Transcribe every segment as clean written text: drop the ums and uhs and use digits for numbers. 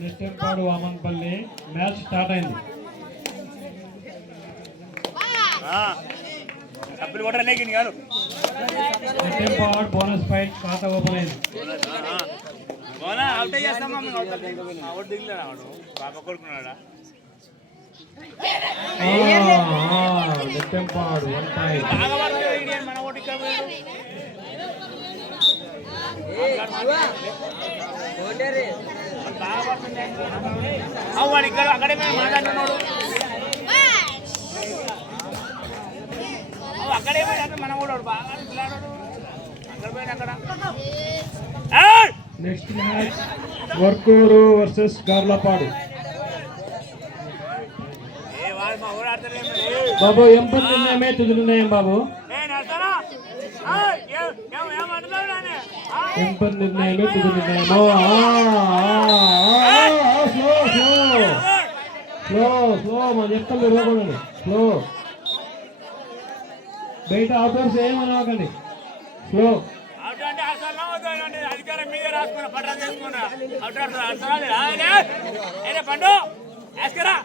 Nettempadu వామన్పల్లి match start అయింది. Nettempadu bonus fight ఖాతా open అయింది. నెట్టెంపాడు 1 పాయింట్. అక్కడే మాట్లాడుతున్నాడు అక్కడే మన కూడా బాగా అక్కడ పోయిన అక్కడ. Next match Varkuru versus Garlapadu. బాబు ఎంపర్ నిర్ణయమే తుది నిర్ణయం. బాబు ఎంపర్ నిర్ణయమే తుది నిర్ణయము. స్లో స్లో స్లో స్లో మన చెప్తాను ఇవ్వకూడదు. స్లో బయట అవుటర్స్ ఏమనకండి. స్లో అధికారం మీద రాసుకున్నా పట్రా చేసుకున్నా పండు వేసుకురా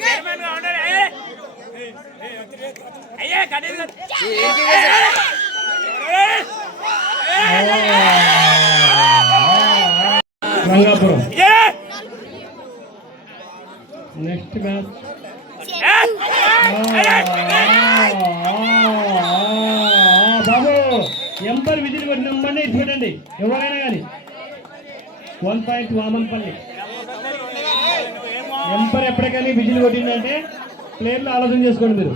చైర్మన్ గా ఉండాలి. అయ్యే కనీసం రంగాపురం. నెక్స్ట్ మ్యాచ్ బాబు ఎంపర్ విజిల్ నెంబర్ని ఇటు పెట్టండి ఎవరైనా కానీ. 1 పాయింట్ వామన్పల్లి. ఎంపర్ ఎప్పటికైనా విజిల్ కొట్టిందంటే ప్లేయర్లు ఆలోచన చేసుకోండి మీరు.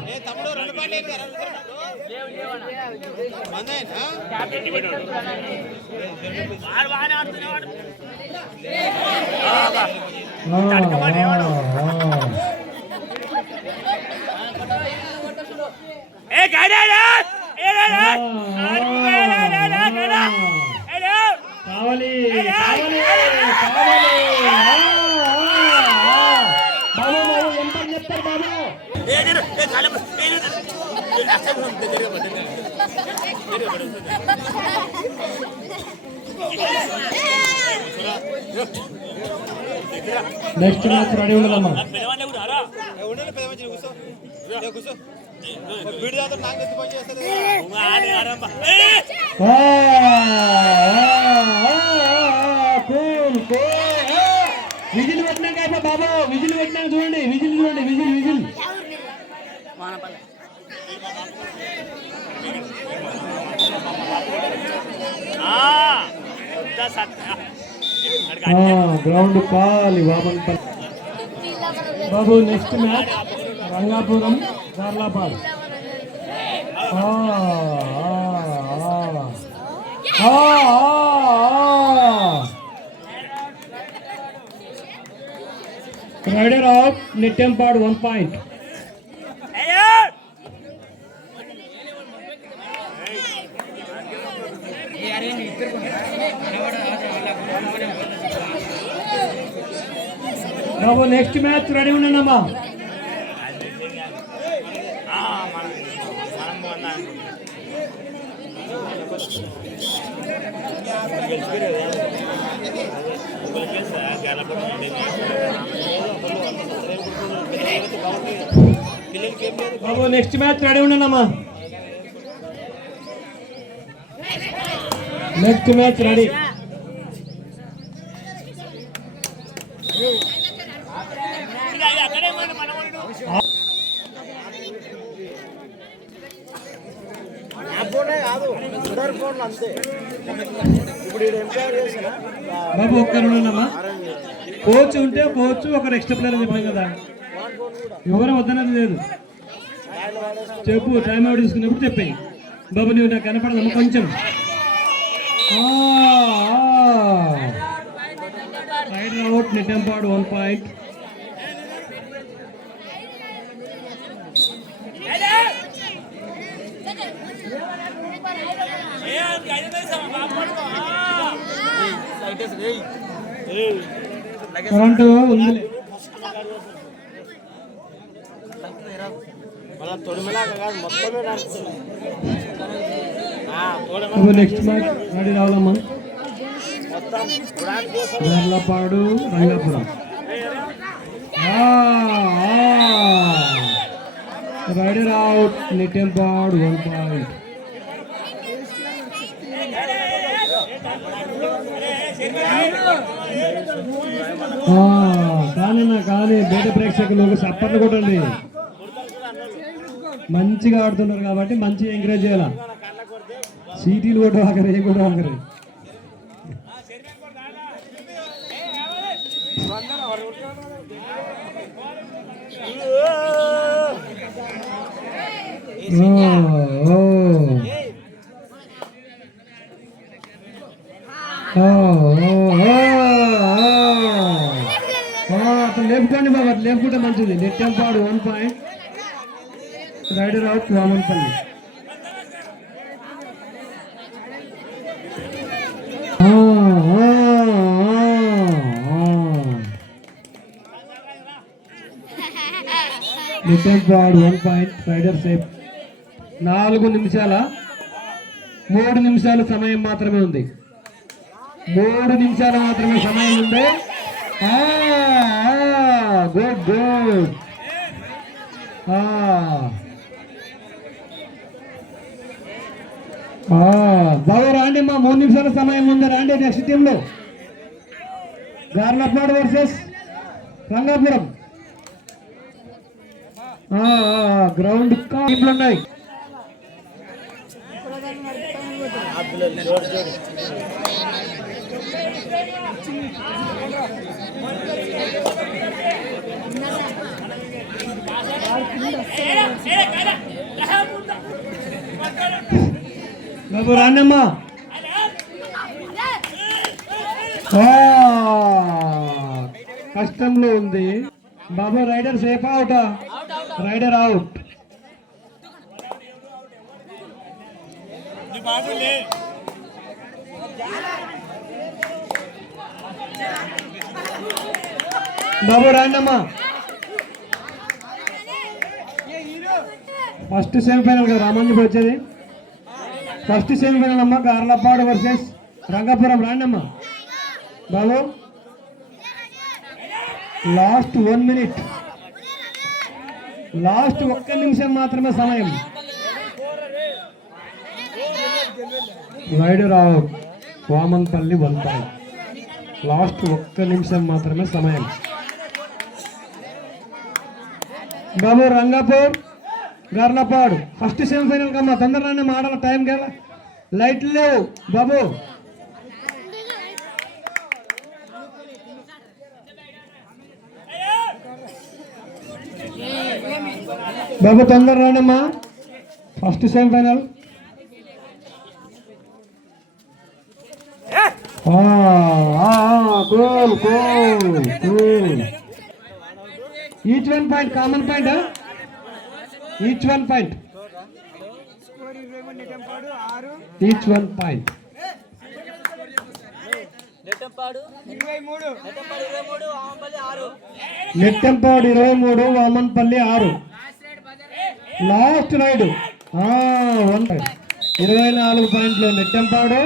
కావాలి కావాలి కావాలి. బాబు బాబు ఎంపర్ చెప్తారు బాబు. నెక్స్ట్ మ్యాచ్ రెడీ ఉండాలమ్మా. విజిల్ పెట్టినాక బాబు విజిల్ పెట్టినాక చూడండి. విజిల్ చూడండి. విజిల్ విజిల్ గ్రౌండ్ పాలి వామన్పల్లి. బాబు next match Rangapuram Garlapadu. Raider off Nettempadu 1 point. బాబు నెక్స్ట్ మ్యాచ్ రెడీ ఉన్నానమ్మా. బాబు నెక్స్ట్ మ్యాచ్ రెడీ ఉన్నానమ్మా. Next match ready. బాబు ఒక్కరున్నామా. కోచ్ ఉంటే కోచ్ ఒకరు ఎక్స్ట్రా ప్లేయర్ చెప్పాను కదా. ఎవరు వద్దనది లేదు. చెప్పు టైం అవుట్ తీసుకున్నప్పుడు చెప్పాయి. బాబు నువ్వు నాకు కనపడదమ్మా కొంచెం. Raider out Nettempadu 1 point. Current ఉంది. నెక్స్ట్ మ్యాచ్ రెడీ రావాలమ్మా. Garlapadu Rangapuram. Raider out. Nettempadu 1 point. కానీ బయట ప్రేక్షకులు సప్పట్లు కొట్టండి. మంచిగా ఆడుతున్నారు కాబట్టి మంచిగా ఎంకరేజ్ చేయాల. సీటీలు కూడా ఆఖరి ఏం కూడా ఆఖరి. లేపుకోండి బాబా, లేపుకుంటే మంచిది. Nettempadu 1 point. Raider out Vamanpalli. Nettempadu 1 point. Raider safe. 4 నిమిషాల 3 నిమిషాలు సమయం మాత్రమే ఉంది. 3 నిమిషాలు మాత్రమే సమయం ఉంది. Good good. బాబు రాండి అమ్మా, 3 నిమిషాల సమయం ఉంది. రాండి నెక్స్ట్ టీంలో. గార్లపాడు వర్సెస్ రంగాపురం. గ్రౌండ్ టీంలు ఉన్నాయి. బాబు రాండమ్మా. కష్టంలో ఉంది బాబు. రైడర్ సేఫ్ అవుటా? Raider out. బాబు రాండమ్మా. ఫస్ట్ సెమీఫైనల్ కదా రామాంజపూర్ వచ్చేది. ఫస్ట్ సెమీఫైనల్ అమ్మా. గార్లపాడు వర్సెస్ రంగాపురం. రాండమ్మా బాబు. Last 1 minute. లాస్ట్ 1 నిమిషం మాత్రమే సమయం. Raider out. Vamanpalli 1 point. Last 1 నిమిషం మాత్రమే సమయం. బాబు రంగాపూర్ గార్లపాడు ఫస్ట్ సెమీఫైనల్ కమ్మా. తొందరగానే మాడాల. టైం కదా, లైట్లు లేవు బాబు. బాబు తొందర రాండమ్మా. ఫస్ట్ సెమీఫైనల్. Goal goal goal. Each 1 point. Common point. Each 1 point. Each 1 point. Nettempadu 23, Vamanpalli 6. Last raid 1 24 పాయింట్లు నెట్టెంపాడు.